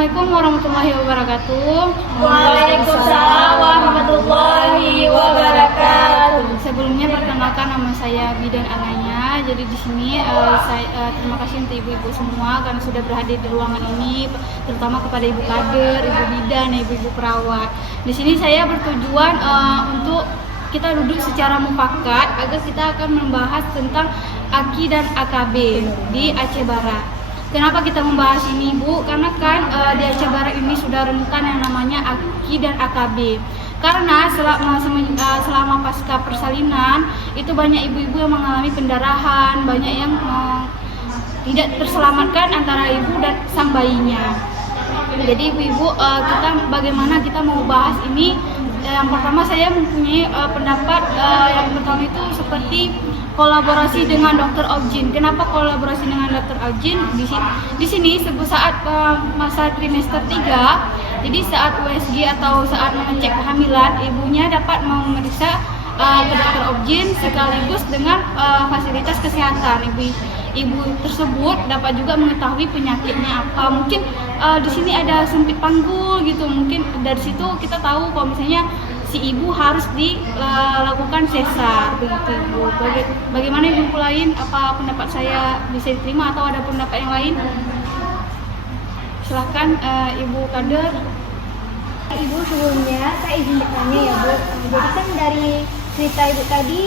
Assalamualaikum warahmatullahi wabarakatuh. Waalaikumsalam warahmatullahi wabarakatuh. Sebelumnya perkenalkan, nama saya Bidan Alanya. Jadi di sini saya terima kasih untuk ibu-ibu semua karena sudah berhadir di ruangan ini, terutama kepada ibu kader, ibu bidan, ibu-ibu perawat. Di sini saya bertujuan untuk kita duduk secara mufakat agar kita akan membahas tentang AKI dan AKB di Aceh Barat. Kenapa kita membahas ini, Bu? Karena kan di Aceh Barat ini sudah rentan yang namanya AKI dan AKB. Karena selama pasca persalinan itu banyak ibu-ibu yang mengalami pendarahan, banyak yang tidak terselamatkan antara ibu dan sang bayinya. Jadi ibu-ibu, bagaimana kita mau bahas ini? Yang pertama saya mempunyai pendapat yang pertama itu seperti kolaborasi dengan dokter Objin. Kenapa kolaborasi dengan dokter Objin? Di sini saat masa trimester 3, jadi saat USG atau saat mengecek kehamilan, ibunya dapat memeriksa ke dokter Objin sekaligus dengan fasilitas kesehatan. Ibu tersebut dapat juga mengetahui penyakitnya apa. Mungkin di sini ada sempit panggul gitu. Mungkin dari situ kita tahu kalau misalnya si ibu harus dilakukan sesar begitu, Ibu. Bagaimana ibu lain? Apa pendapat saya bisa diterima atau ada pendapat yang lain? Silahkan Ibu Kader. Ibu, sebelumnya saya izin bertanya ya, Bu. Jadi kan dari cerita Ibu tadi,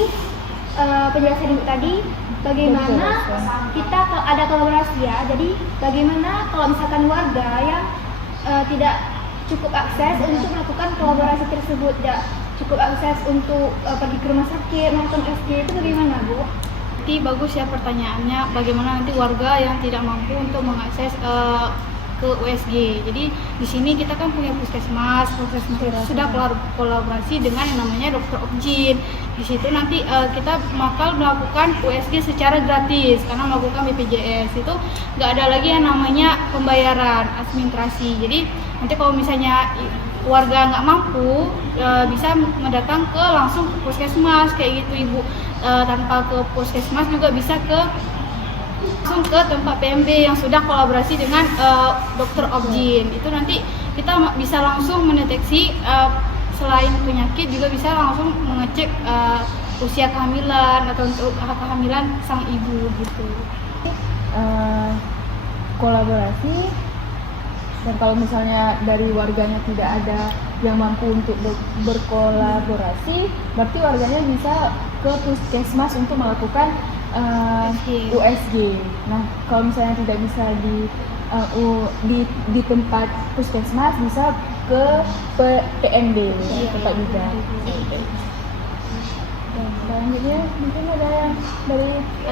penjelasan Ibu tadi, bagaimana kita kalau ada kolaborasi ya. Jadi bagaimana kalau misalkan warga yang tidak cukup akses untuk melakukan kolaborasi tersebut, tidak cukup akses untuk pergi ke rumah sakit, nonton USG, itu bagaimana, Bu? Nanti bagus ya pertanyaannya, bagaimana nanti warga yang tidak mampu untuk mengakses ke USG. Jadi di sini kita kan punya puskesmas sudah kolaborasi dengan yang namanya dokter Objin. Di situ nanti kita bakal melakukan USG secara gratis karena melakukan BPJS. Itu nggak ada lagi yang namanya pembayaran administrasi. Jadi nanti kalau misalnya warga nggak mampu, bisa mendatang ke langsung ke puskesmas kayak gitu, Ibu. Tanpa ke puskesmas juga bisa langsung ke tempat PMB yang sudah kolaborasi dengan dokter Objin. Itu nanti kita bisa langsung mendeteksi selain penyakit juga bisa langsung mengecek usia kehamilan atau untuk kehamilan sang ibu gitu. Kolaborasi, dan kalau misalnya dari warganya tidak ada yang mampu untuk berkolaborasi, berarti warganya bisa ke puskesmas untuk melakukan USG. Nah, kalau misalnya tidak bisa di tempat puskesmas, bisa ke PMB, tempat juga. Selanjutnya mungkin ada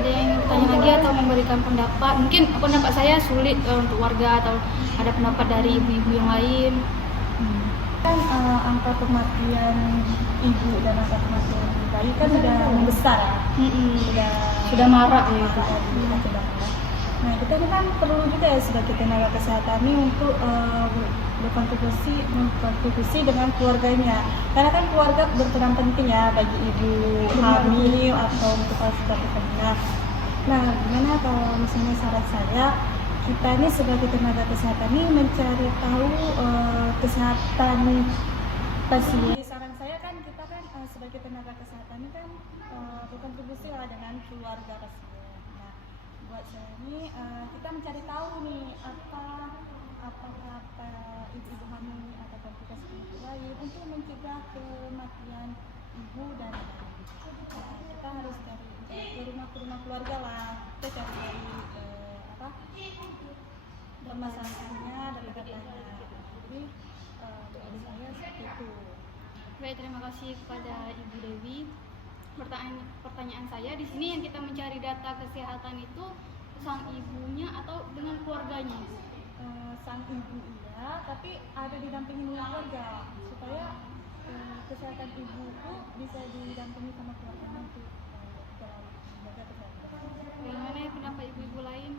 yang tanya lagi atau memberikan pendapat. Mungkin pendapat saya sulit untuk warga atau ada pendapat dari ibu-ibu yang lain. Kan angka kematian ibu dan angka kematian bayi kan sudah membesar, Sudah marak ya. Nah, kita kan perlu juga ya sebagai tenaga kesehatan ini untuk berkontribusi dengan keluarganya, karena kan keluarga berperan penting ya bagi ibu hamil atau untuk sudah berkenan. Nah, gimana kalau misalnya saran saya, kita ini sebagai tenaga kesehatan ini mencari tahu kesehatan pasien. Saran saya kan kita kan sebagai tenaga kesehatan ini kan berkontribusi lah dengan keluarga pasien. Nah, buat saya ini kita mencari tahu nih apa ibu hamil atau komplikasi lain untuk mencegah kematian ibu dan bayi. Nah, kita harus cari ke rumah keluarga lah, kita cari permasalahannya dan katanya. Jadi dari saya seperti itu. Baik, terima kasih kepada Ibu Dewi. Pertanyaan saya di sini yang kita mencari data kesehatan itu sang ibunya atau dengan keluarganya, Ibu? Sang ibu iya, tapi ada didampingi oleh keluarga supaya kesehatan ibu itu bisa didampingi sama keluarganya untuk menjaga kesehatan. Bagaimana ya pendapat ibu-ibu lain?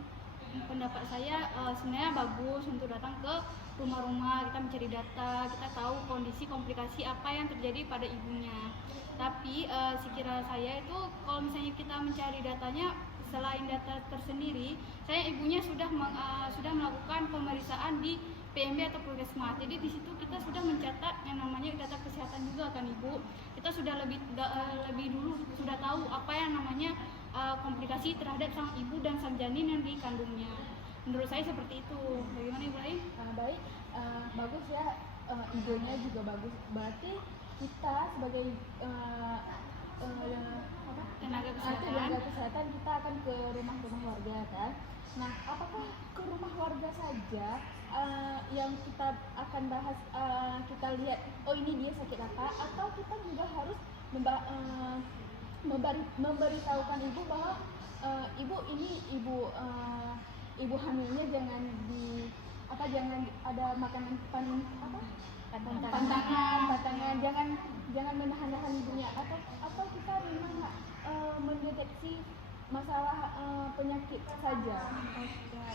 Pendapat saya sebenarnya bagus untuk datang ke rumah-rumah, kita mencari data, kita tahu kondisi komplikasi apa yang terjadi pada ibunya. Tapi sekira saya itu kalau misalnya kita mencari datanya, selain data tersendiri, saya ibunya sudah melakukan pemeriksaan di PMB atau puskesmas. Jadi di situ kita sudah mencatat yang namanya data kesehatan juga kan Ibu. Kita sudah lebih dulu sudah tahu apa yang namanya komplikasi terhadap sang ibu dan sang janin yang dikandungnya. Menurut saya seperti itu. Bagaimana Ibu Ai? Baik, bagus ya, idenya juga bagus. Berarti kita sebagai Tenaga tenaga kesehatan. kesehatan kita akan ke rumah-rumah warga kan. Nah, apakah ke rumah warga saja yang kita akan bahas, kita lihat oh ini dia sakit apa, atau kita juga harus memberitahukan ibu bahwa ibu ini ibu hamilnya jangan ada makanan pantangan, jangan menahan ibunya, atau kita memang mendeteksi masalah penyakit saja.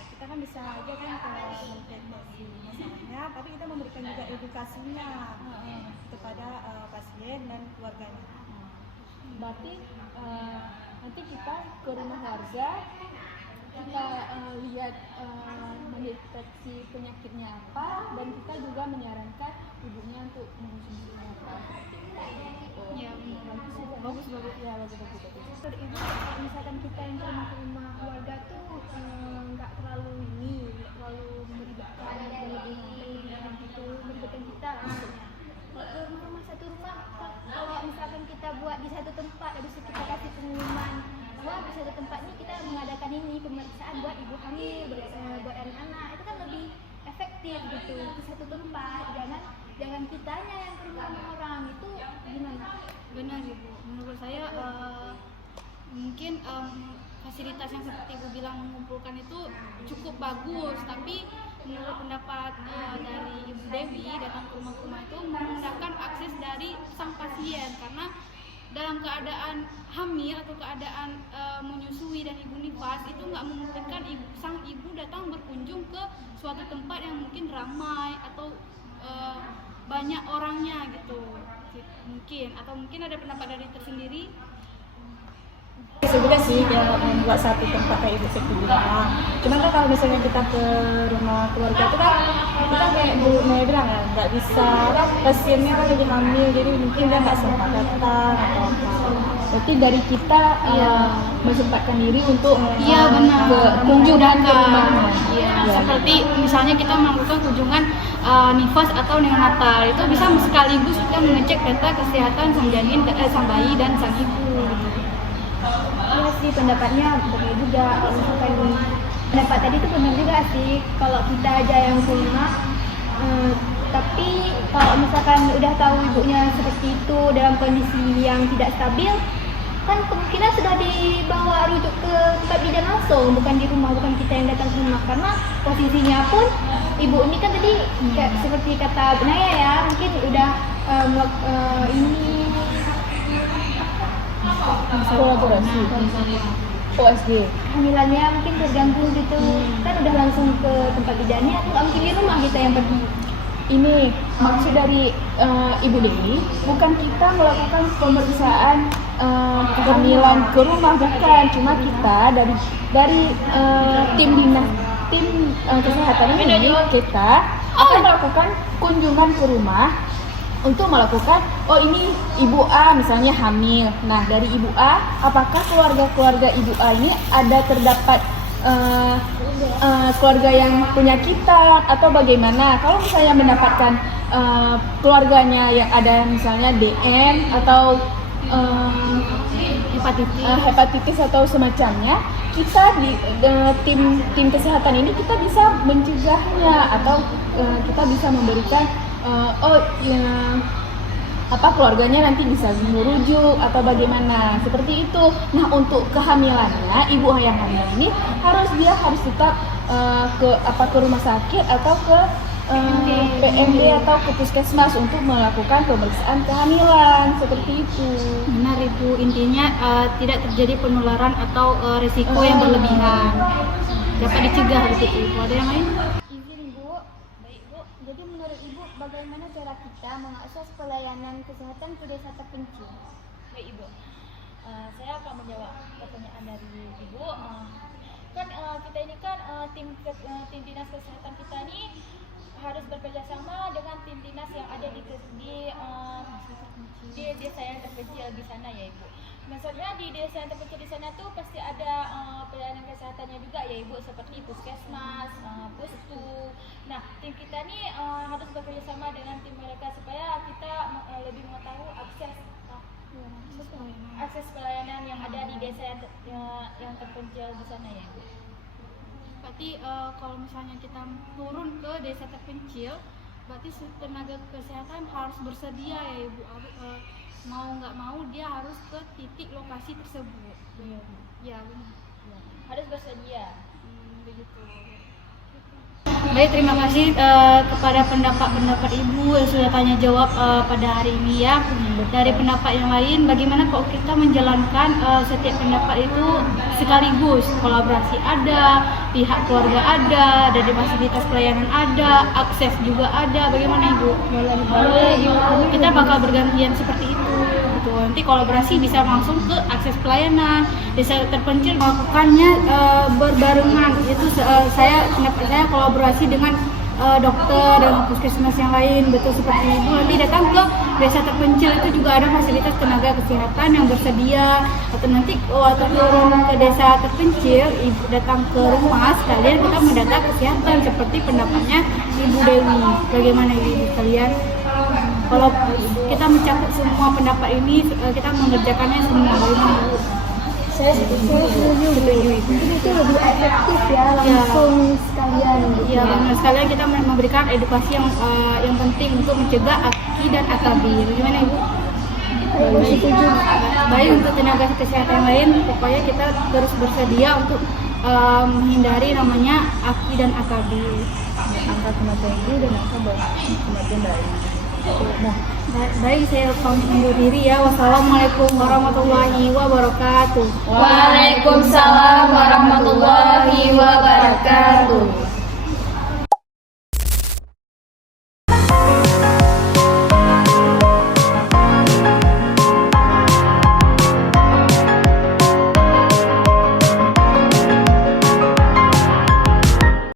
Kita kan bisa aja kan mendeteksi masalahnya, tapi kita memberikan juga edukasinya kepada pasien dan keluarganya. Berarti nanti kita ke rumah warga, kita lihat mendeteksi penyakitnya apa, dan kita juga menyarankan ibunya untuk mengonsumsi apa. Iya, Bagus ya, bagus. Menurut Ibu, kalau misalkan kita yang ke rumah warga tuh nggak terlalu meribetkan, meribetkan kita maksudnya. Kalau ke rumah satu rumah, kalau misalkan kita buat di satu tempat, habis itu kita kasih pengumuman bahwa di satu tempat ini kita mengadakan ini pemeriksaan buat ibu hamil, buat anak-anak, itu kan lebih efektif gitu di satu tempat. Jangan kitanya yang ke rumah orang, itu gimana? Benar Ibu. Menurut saya mungkin fasilitas yang seperti Ibu bilang mengumpulkan itu cukup bagus, tapi menurut pendapat dari Ibu Dewi, datang ke rumah-rumah itu menggunakan akses dari sang pasien, karena dalam keadaan hamil atau keadaan menyusui dan ibu nifas itu nggak memungkinkan sang ibu datang berkunjung ke suatu tempat yang mungkin ramai atau banyak orangnya gitu. Mungkin ada pendapat dari tersendiri. Bisa juga sih dia membuat satu tempat kayak ibu seperti bilang. Cuman kan kalau misalnya kita ke rumah keluarga itu kan kita kayak Bu Maya bilang ya, nggak bisa kan, pasiennya kan lagi hamil, jadi mungkin dia nggak sempat datang atau apa. Berarti dari kita mensempatkan diri untuk Kunjungan ke rumahnya. Seperti misalnya kita melakukan kunjungan nifas atau neonatal, itu bisa sekaligus kita mengecek data kesehatan sang janin, sang bayi dan sang ibu. Iya sih, pendapatnya benar juga. Kalau misalkan pendapat tadi itu benar juga sih, kalau kita aja yang ke rumah. Tapi kalau misalkan udah tahu ibunya seperti itu dalam kondisi yang tidak stabil, kan kemungkinan sudah dibawa rujuk ke tempat bidan langsung, bukan di rumah, bukan kita yang datang ke rumah. Karena posisinya pun ibu ini kan tadi kayak seperti kata Benaya ya, mungkin udah Kolaborasi OSG hamilannya mungkin terganggu gitu, kan udah langsung ke tempat bidannya, atau nggak mungkin di rumah kita yang pergi. ini maksud dari Ibu Dewi, bukan kita melakukan pemeriksaan kehamilan ke rumah, bukan, cuma kita dari tim kesehatan ini kita akan melakukan kunjungan ke rumah untuk melakukan, oh ini Ibu A misalnya hamil. Nah, dari Ibu A, apakah keluarga Ibu A ini ada terdapat keluarga yang penyakitan atau bagaimana? Kalau misalnya mendapatkan keluarganya yang ada misalnya DM atau hepatitis atau semacamnya, kita di tim kesehatan ini kita bisa mencegahnya, atau kita bisa memberikan keluarganya nanti bisa merujuk atau bagaimana, seperti itu. Nah, untuk kehamilannya ibu yang hamil ini harus tetap ke rumah sakit atau ke PMD atau ke puskesmas untuk melakukan pemeriksaan kehamilan, seperti itu. Benar Ibu, intinya tidak terjadi penularan atau risiko yang berlebihan, dapat dicegah begitu Ibu. Ada yang lain? Izin Ibu. Baik Bu, jadi menurut Ibu bagaimana cara kita mengakses pelayanan kesehatan ke desa terpencil? Baik Ibu, saya akan menjawab pertanyaan dari Ibu. Kan kita ini kan tim dinas kesehatan kita ini harus bekerja sama dengan tim dinas yang ada di desa yang terpencil di sana ya Ibu. Maksudnya di desa yang terpencil di sana tuh pasti ada pelayanan kesehatannya juga ya Ibu, seperti puskesmas, pustu. Nah, tim kita nih harus bekerja sama dengan tim mereka supaya kita lebih mengetahui akses pelayanan yang ada di desa yang terpencil di sana ya Ibu. Berarti kalau misalnya kita turun ke desa terpencil, berarti tenaga kesehatan harus bersedia ya Ibu. Mau nggak mau dia harus ke titik lokasi tersebut. Ya benar. Harus bersedia. Begitu. Baik, terima kasih kepada pendapat Ibu yang sudah tanya jawab pada hari ini ya. Dari pendapat yang lain, bagaimana kalau kita menjalankan setiap pendapat itu sekaligus, kolaborasi ada, pihak keluarga ada, dari fasilitas pelayanan ada, akses juga ada. Bagaimana Ibu? Boleh. Kita bakal bergantian seperti itu. Gitu. Nanti kolaborasi bisa langsung ke akses pelayanan. Desa terpencil melakukannya berbarengan. Itu pendapat saya kolaborasi dengan dokter dan puskesmas yang lain, betul seperti itu. Nanti datang ke desa terpencil itu juga ada fasilitas tenaga kesehatan yang bersedia. Atau nanti waktu turun ke desa terpencil, Ibu datang ke rumah sekalian kita mendata kesehatan seperti pendapatnya Ibu Dewi. Bagaimana Ibu sekalian? Kalau kita mencakup semua pendapat ini, kita mengerjakannya semua. Bagaimana Ibu? Saya setuju itu lebih efektif ya, langsung sekalian gitu. Ya, sekalian kita memberikan edukasi yang penting untuk mencegah AKI dan AKB. Bagaimana Ibu? Setuju. Baik, untuk tenaga kesehatan yang lain, pokoknya kita terus bersedia untuk menghindari namanya AKI dan AKB. Angka kematian ibu dan angka kematian bayi. Nah, baik, saya pamit undur diri ya. Wassalamualaikum warahmatullahi wabarakatuh. Waalaikumsalam warahmatullahi wabarakatuh.